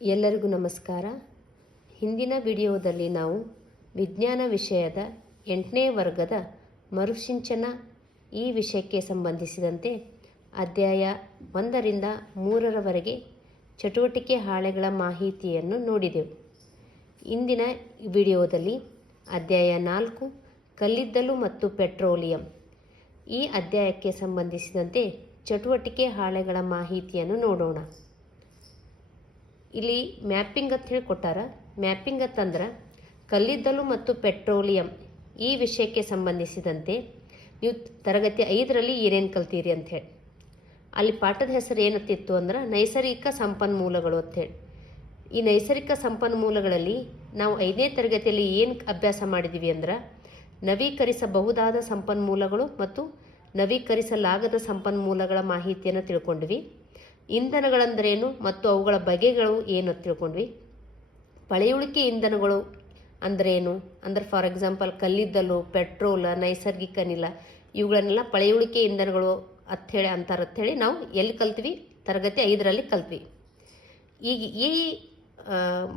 ಎಲ್ಲರಿಗೂ ನಮಸ್ಕಾರ. ಹಿಂದಿನ ವಿಡಿಯೋದಲ್ಲಿ ನಾವು ವಿಜ್ಞಾನ ವಿಷಯದ 8ನೇ ವರ್ಗದ ಮರುಸಿಂಚನ ಈ ವಿಷಯಕ್ಕೆ ಸಂಬಂಧಿಸಿದಂತೆ ಅಧ್ಯಾಯ 1ರಿಂದ 3ರವರೆಗೆ ಚಟುವಟಿಕೆ ಹಾಳೆಗಳ ಮಾಹಿತಿಯನ್ನು ನೋಡಿದೆವು. ಇಂದಿನ ವಿಡಿಯೋದಲ್ಲಿ ಅಧ್ಯಾಯ 4 ಕಲ್ಲಿದ್ದಲು ಮತ್ತು ಪೆಟ್ರೋಲಿಯಂ ಈ ಅಧ್ಯಾಯಕ್ಕೆ ಸಂಬಂಧಿಸಿದಂತೆ ಚಟುವಟಿಕೆ ಹಾಳೆಗಳ ಮಾಹಿತಿಯನ್ನು ನೋಡೋಣ. ಇಲ್ಲಿ ಮ್ಯಾಪಿಂಗ್ ಅಂತ ಹೇಳಿ ಕೊಟ್ಟಾರ. ಮ್ಯಾಪಿಂಗ್ ಅಂತಂದ್ರೆ ಕಲ್ಲಿದ್ದಲು ಮತ್ತು ಪೆಟ್ರೋಲಿಯಂ ಈ ವಿಷಯಕ್ಕೆ ಸಂಬಂಧಿಸಿದಂತೆ ನೀವು ತರಗತಿ 5ರಲ್ಲಿ ಏನೇನು ಕಲ್ತೀರಿ ಅಂಥೇಳಿ. ಅಲ್ಲಿ ಪಾಠದ ಹೆಸರು ಏನತ್ತಿತ್ತು ಅಂದ್ರೆ ನೈಸರ್ಗಿಕ ಸಂಪನ್ಮೂಲಗಳು ಅಂಥೇಳಿ. ಈ ನೈಸರ್ಗಿಕ ಸಂಪನ್ಮೂಲಗಳಲ್ಲಿ ನಾವು 5ನೇ ತರಗತಿಯಲ್ಲಿ ಏನು ಅಭ್ಯಾಸ ಮಾಡಿದ್ದೀವಿ ಅಂದ್ರೆ ನವೀಕರಿಸಬಹುದಾದ ಸಂಪನ್ಮೂಲಗಳು ಮತ್ತು ನವೀಕರಿಸಲಾಗದ ಸಂಪನ್ಮೂಲಗಳ ಮಾಹಿತಿಯನ್ನು ತಿಳ್ಕೊಂಡ್ವಿ. ಇಂಧನಗಳಂದ್ರೇನು ಮತ್ತು ಅವುಗಳ ಬಗೆಗಳು ಏನು ತಿಳ್ಕೊಂಡ್ವಿ. ಪಳೆಯುಳಿಕೆ ಇಂಧನಗಳು ಅಂದ್ರೇನು ಅಂದ್ರೆ ಫಾರ್ ಎಕ್ಸಾಂಪಲ್ ಕಲ್ಲಿದ್ದಲು, ಪೆಟ್ರೋಲ್, ನೈಸರ್ಗಿಕ ಅನಿಲ ಇವುಗಳನ್ನೆಲ್ಲ ಪಳೆಯುಳಿಕೆ ಇಂಧನಗಳು ಅಂಥೇಳಿ ಅಂತಾರಂಥೇಳಿ ನಾವು ಎಲ್ಲಿ ಕಲ್ತ್ವಿ? ತರಗತಿ 5ರಲ್ಲಿ ಕಲ್ತ್ವಿ. ಈಗ ಈ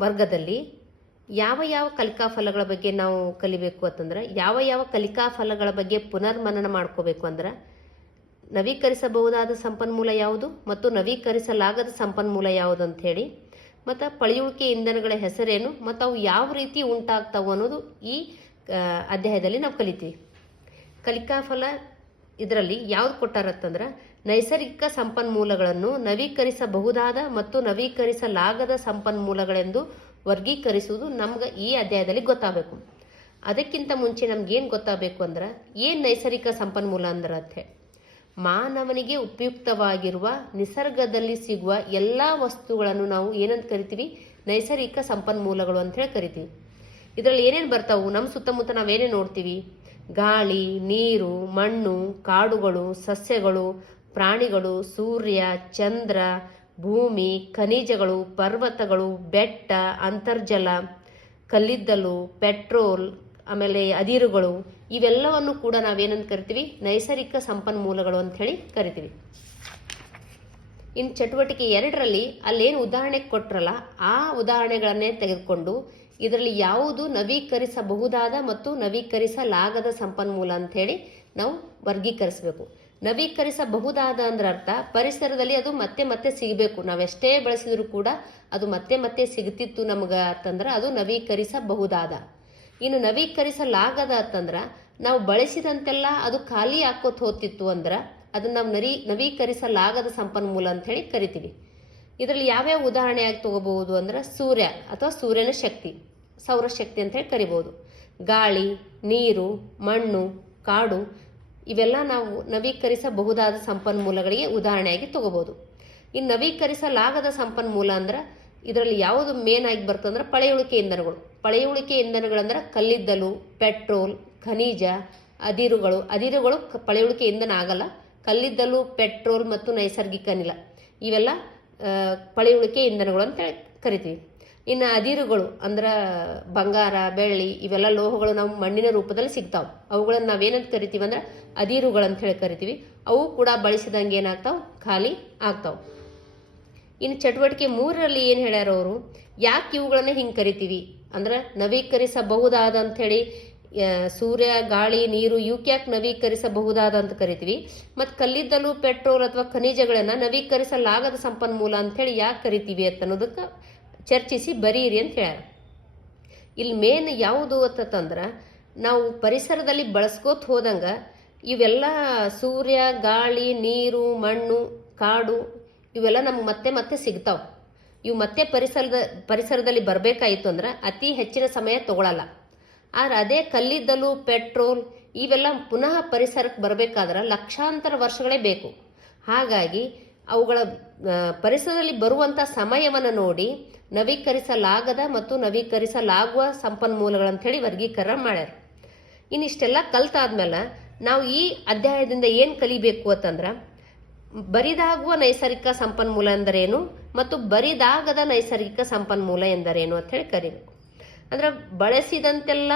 ವರ್ಗದಲ್ಲಿ ಯಾವ ಯಾವ ಕಲಿಕಾ ಫಲಗಳ ಬಗ್ಗೆ ನಾವು ಕಲಿಬೇಕು ಅಂತಂದ್ರೆ ಯಾವ ಕಲಿಕಾ ಫಲಗಳ ಬಗ್ಗೆ ಪುನರ್ಮನನ ಮಾಡ್ಕೋಬೇಕು ಅಂದ್ರೆ ನವೀಕರಿಸಬಹುದಾದ ಸಂಪನ್ಮೂಲ ಯಾವುದು ಮತ್ತು ನವೀಕರಿಸಲಾಗದ ಸಂಪನ್ಮೂಲ ಯಾವುದು ಅಂಥೇಳಿ, ಮತ್ತು ಪಳೆಯುಳಿಕೆ ಇಂಧನಗಳ ಹೆಸರೇನು ಮತ್ತು ಅವು ಯಾವ ರೀತಿ ಉಂಟಾಗ್ತಾವೆ ಅನ್ನೋದು ಈ ಅಧ್ಯಾಯದಲ್ಲಿ ನಾವು ಕಲಿತೀವಿ. ಕಲಿಕಾಫಲ ಇದರಲ್ಲಿ ಯಾವ್ದು ಕೊಟ್ಟಾರತ್ತಂದ್ರೆ ನೈಸರ್ಗಿಕ ಸಂಪನ್ಮೂಲಗಳನ್ನು ನವೀಕರಿಸಬಹುದಾದ ಮತ್ತು ನವೀಕರಿಸಲಾಗದ ಸಂಪನ್ಮೂಲಗಳೆಂದು ವರ್ಗೀಕರಿಸುವುದು ನಮ್ಗೆ ಈ ಅಧ್ಯಾಯದಲ್ಲಿ ಗೊತ್ತಾಗಬೇಕು. ಅದಕ್ಕಿಂತ ಮುಂಚೆ ನಮ್ಗೇನು ಗೊತ್ತಾಗಬೇಕು ಅಂದ್ರೆ ಏನು ನೈಸರ್ಗಿಕ ಸಂಪನ್ಮೂಲ ಅಂದ್ರೆ ಅಂಥೇಳಿ ಮಾನವನಿಗೆ ಉಪಯುಕ್ತವಾಗಿರುವ ನಿಸರ್ಗದಲ್ಲಿ ಸಿಗುವ ಎಲ್ಲ ವಸ್ತುಗಳನ್ನು ನಾವು ಏನಂತ ಕರಿತೀವಿ? ನೈಸರ್ಗಿಕ ಸಂಪನ್ಮೂಲಗಳು ಅಂಥೇಳಿ ಕರಿತೀವಿ. ಇದರಲ್ಲಿ ಏನೇನು ಬರ್ತಾವು? ನಮ್ಮ ಸುತ್ತಮುತ್ತ ನಾವೇನೇನು ನೋಡ್ತೀವಿ? ಗಾಳಿ, ನೀರು, ಮಣ್ಣು, ಕಾಡುಗಳು, ಸಸ್ಯಗಳು, ಪ್ರಾಣಿಗಳು, ಸೂರ್ಯ, ಚಂದ್ರ, ಭೂಮಿ, ಖನಿಜಗಳು, ಪರ್ವತಗಳು, ಬೆಟ್ಟ, ಅಂತರ್ಜಲ, ಕಲ್ಲಿದ್ದಲು, ಪೆಟ್ರೋಲ್, ಆಮೇಲೆ ಅದಿರುಗಳು ಇವೆಲ್ಲವನ್ನು ಕೂಡ ನಾವೇನಂತ ಕರಿತೀವಿ? ನೈಸರ್ಗಿಕ ಸಂಪನ್ಮೂಲಗಳು ಅಂತ ಹೇಳಿ ಕರಿತೀವಿ. ಇನ್ನು ಚಟುವಟಿಕೆ 2ರಲ್ಲಿ ಅಲ್ಲೇನು ಉದಾಹರಣೆ ಕೊಟ್ರಲ್ಲ ಆ ಉದಾಹರಣೆಗಳನ್ನೇ ತೆಗೆದುಕೊಂಡು ಇದರಲ್ಲಿ ಯಾವುದು ನವೀಕರಿಸಬಹುದಾದ ಮತ್ತು ನವೀಕರಿಸಲಾಗದ ಸಂಪನ್ಮೂಲ ಅಂಥೇಳಿ ನಾವು ವರ್ಗೀಕರಿಸಬೇಕು. ನವೀಕರಿಸಬಹುದಾದ ಅಂದ್ರೆ ಅರ್ಥ ಪರಿಸರದಲ್ಲಿ ಅದು ಮತ್ತೆ ಮತ್ತೆ ಸಿಗಬೇಕು. ನಾವೆಷ್ಟೇ ಬಳಸಿದ್ರು ಕೂಡ ಅದು ಮತ್ತೆ ಮತ್ತೆ ಸಿಗ್ತಿತ್ತು ನಮ್ಗೆ ಅಂತಂದ್ರೆ ಅದು ನವೀಕರಿಸಬಹುದಾದ. ಇನ್ನು ನವೀಕರಿಸಲಾಗದ ಅಂತಂದ್ರೆ ನಾವು ಬಳಸಿದಂತೆಲ್ಲ ಅದು ಖಾಲಿ ಹಾಕೋತ್ ಹೋಗ್ತಿತ್ತು ಅಂದ್ರೆ ಅದನ್ನ ನಾವು ನವೀಕರಿಸಲಾಗದ ಸಂಪನ್ಮೂಲ ಅಂತ ಹೇಳಿ ಕರಿತೀವಿ. ಇದರಲ್ಲಿ ಯಾವ್ಯಾವ ಉದಾಹರಣೆಯಾಗಿ ತಗೋಬಹುದು ಅಂದ್ರೆ ಸೂರ್ಯ ಅಥವಾ ಸೂರ್ಯನ ಶಕ್ತಿ, ಸೌರಶಕ್ತಿ ಅಂತ ಹೇಳಿ ಕರಿಬಹುದು. ಗಾಳಿ, ನೀರು, ಮಣ್ಣು, ಕಾಡು ಇವೆಲ್ಲ ನಾವು ನವೀಕರಿಸಬಹುದಾದ ಸಂಪನ್ಮೂಲಗಳಿಗೆ ಉದಾಹರಣೆಯಾಗಿ ತಗೋಬಹುದು. ಇನ್ನು ನವೀಕರಿಸಲಾಗದ ಸಂಪನ್ಮೂಲ ಅಂದ್ರೆ ಇದರಲ್ಲಿ ಯಾವುದು ಮೇನ್ ಆಗಿ ಬರ್ತಂದ್ರೆ ಪಳೆಯುಳಿಕೆ ಇಂಧನಗಳು. ಪಳೆಯುಳಿಕೆ ಇಂಧನಗಳಂದ್ರೆ ಕಲ್ಲಿದ್ದಲು, ಪೆಟ್ರೋಲ್, ಖನಿಜ, ಅದಿರುಗಳು ಪಳೆಯುಳಿಕೆ ಇಂಧನ ಆಗಲ್ಲ. ಕಲ್ಲಿದ್ದಲು, ಪೆಟ್ರೋಲ್ ಮತ್ತು ನೈಸರ್ಗಿಕ ಅನಿಲ ಇವೆಲ್ಲ ಪಳೆಯುಳಿಕೆ ಇಂಧನಗಳು ಅಂತ ಕರಿತೀವಿ. ಇನ್ನು ಅದಿರುಗಳು ಅಂದ್ರೆ ಬಂಗಾರ, ಬೆಳ್ಳಿ ಇವೆಲ್ಲ ಲೋಹಗಳು ನಾವು ಮಣ್ಣಿನ ರೂಪದಲ್ಲಿ ಸಿಗ್ತಾವೆ. ಅವುಗಳನ್ನು ನಾವೇನಂತ ಕರಿತೀವಿ ಅಂದ್ರೆ ಅದಿರುಗಳು ಅಂತ ಹೇಳಿ ಕರಿತೀವಿ. ಅವು ಕೂಡ ಬಳಸಿದಂಗೆ ಏನಾಗ್ತಾವೆ? ಖಾಲಿ ಆಗ್ತಾವೆ. ಇನ್ನು ಚಟುವಟಿಕೆ 3ರಲ್ಲಿ ಏನು ಹೇಳ್ಯಾರ ಅವರು? ಯಾಕೆ ಇವುಗಳನ್ನ ಹಿಂಗೆ ಕರಿತೀವಿ ಅಂದ್ರೆ ನವೀಕರಿಸಬಹುದಾದ ಅಂಥೇಳಿ ಸೂರ್ಯ, ಗಾಳಿ, ನೀರು ಇವಕ್ಕೆ ಯಾಕೆ ನವೀಕರಿಸಬಹುದಾದ ಅಂತ ಕರಿತೀವಿ, ಮತ್ತು ಕಲ್ಲಿದ್ದಲು, ಪೆಟ್ರೋಲ್ ಅಥವಾ ಖನಿಜಗಳನ್ನು ನವೀಕರಿಸಲಾಗದ ಸಂಪನ್ಮೂಲ ಅಂಥೇಳಿ ಯಾಕೆ ಕರಿತೀವಿ ಅನ್ನೋದಕ್ಕೆ ಚರ್ಚಿಸಿ ಬರೀರಿ ಅಂತ ಹೇಳ್ಯಾರ. ಇಲ್ಲಿ ಮೇನ್ ಯಾವುದು ಅಂತಂದ್ರೆ ನಾವು ಪರಿಸರದಲ್ಲಿ ಬಳಸ್ಕೋತ ಹೋದಂಗೆ ಇವೆಲ್ಲ ಸೂರ್ಯ, ಗಾಳಿ, ನೀರು, ಮಣ್ಣು, ಕಾಡು ಇವೆಲ್ಲ ನಮ್ಗೆ ಮತ್ತೆ ಮತ್ತೆ ಸಿಗ್ತಾವೆ. ಇವು ಮತ್ತೆ ಪರಿಸರದಲ್ಲಿ ಬರಬೇಕಾಯಿತು ಅಂದ್ರೆ ಅತಿ ಹೆಚ್ಚಿನ ಸಮಯ ತಗೊಳ್ಳಲ್ಲ. ಆದ್ರೆ ಅದೇ ಕಲ್ಲಿದ್ದಲು, ಪೆಟ್ರೋಲ್ ಇವೆಲ್ಲ ಪುನಃ ಪರಿಸರಕ್ಕೆ ಬರಬೇಕಾದ್ರೆ ಲಕ್ಷಾಂತರ ವರ್ಷಗಳೇ ಬೇಕು. ಹಾಗಾಗಿ ಅವುಗಳ ಪರಿಸರದಲ್ಲಿ ಬರುವಂಥ ಸಮಯವನ್ನು ನೋಡಿ ನವೀಕರಿಸಲಾಗದ ಮತ್ತು ನವೀಕರಿಸಲಾಗುವ ಸಂಪನ್ಮೂಲಗಳಂಥೇಳಿ ವರ್ಗೀಕರಣ ಮಾಡ್ಯಾರ. ಇನ್ನಿಷ್ಟೆಲ್ಲ ಕಲ್ತಾದ್ಮೇಲೆ ನಾವು ಈ ಅಧ್ಯಾಯದಿಂದ ಏನು ಕಲಿಬೇಕು ಅಂತಂದ್ರೆ ಬರಿದಾಗುವ ನೈಸರ್ಗಿಕ ಸಂಪನ್ಮೂಲ ಎಂದರೇನು ಮತ್ತು ಬರಿದಾಗದ ನೈಸರ್ಗಿಕ ಸಂಪನ್ಮೂಲ ಎಂದರೇನು ಅಂತ ಹೇಳಿ ಕರಿಬೇಕು. ಅಂದ್ರೆ ಬಳಸಿದಂತೆಲ್ಲ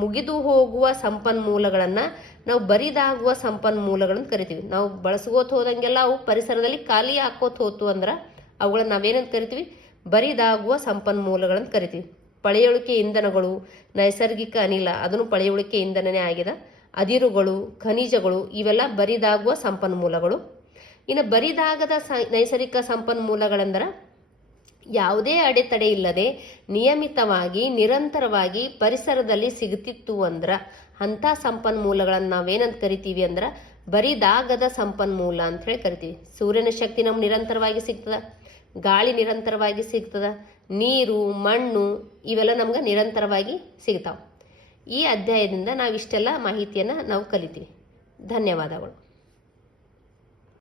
ಮುಗಿದು ಹೋಗುವ ಸಂಪನ್ಮೂಲಗಳನ್ನು ನಾವು ಬರಿದಾಗುವ ಸಂಪನ್ಮೂಲಗಳನ್ನು ಕರಿತೀವಿ. ನಾವು ಬಳಸ್ಕೋತ ಹೋದಂಗೆಲ್ಲ ಅವು ಪರಿಸರದಲ್ಲಿ ಖಾಲಿ ಹಾಕೋತ ಹೋತು ಅಂದ್ರೆ ಅವುಗಳನ್ನ ನಾವೇನಂತ ಕರಿತೀವಿ? ಬರಿದಾಗುವ ಸಂಪನ್ಮೂಲಗಳನ್ನು ಕರಿತೀವಿ. ಪಳೆಯುಳಿಕೆ ಇಂಧನಗಳು, ನೈಸರ್ಗಿಕ ಅನಿಲ ಅದನ್ನು ಪಳೆಯುಳಿಕೆ ಇಂಧನನೇ ಆಗಿದೆ, ಅದಿರುಗಳು, ಖನಿಜಗಳು ಇವೆಲ್ಲ ಬರಿದಾಗುವ ಸಂಪನ್ಮೂಲಗಳು. ಇನ್ನು ಬರಿದಾಗದ ನೈಸರ್ಗಿಕ ಸಂಪನ್ಮೂಲಗಳೆಂದರೆ ಯಾವುದೇ ಅಡೆತಡೆ ಇಲ್ಲದೆ ನಿಯಮಿತವಾಗಿ ನಿರಂತರವಾಗಿ ಪರಿಸರದಲ್ಲಿ ಸಿಗುತ್ತಿತ್ತು ಅಂದ್ರೆ ಅಂಥ ಸಂಪನ್ಮೂಲಗಳನ್ನು ನಾವೇನಂತ ಕರಿತೀವಿ ಅಂದ್ರೆ ಬರಿದಾಗದ ಸಂಪನ್ಮೂಲ ಅಂತ ಹೇಳಿ ಕರಿತೀವಿ. ಸೂರ್ಯನ ಶಕ್ತಿ ನಮ್ಗೆ ನಿರಂತರವಾಗಿ ಸಿಗ್ತದ, ಗಾಳಿ ನಿರಂತರವಾಗಿ ಸಿಗ್ತದ, ನೀರು, ಮಣ್ಣು ಇವೆಲ್ಲ ನಮ್ಗೆ ನಿರಂತರವಾಗಿ ಸಿಗ್ತಾವೆ. ಈ ಅಧ್ಯಾಯದಿಂದ ನಾವು ಇಷ್ಟೆಲ್ಲ ಮಾಹಿತಿಯನ್ನು ನಾವು ಕಲಿತೀವಿ. ಧನ್ಯವಾದಗಳು.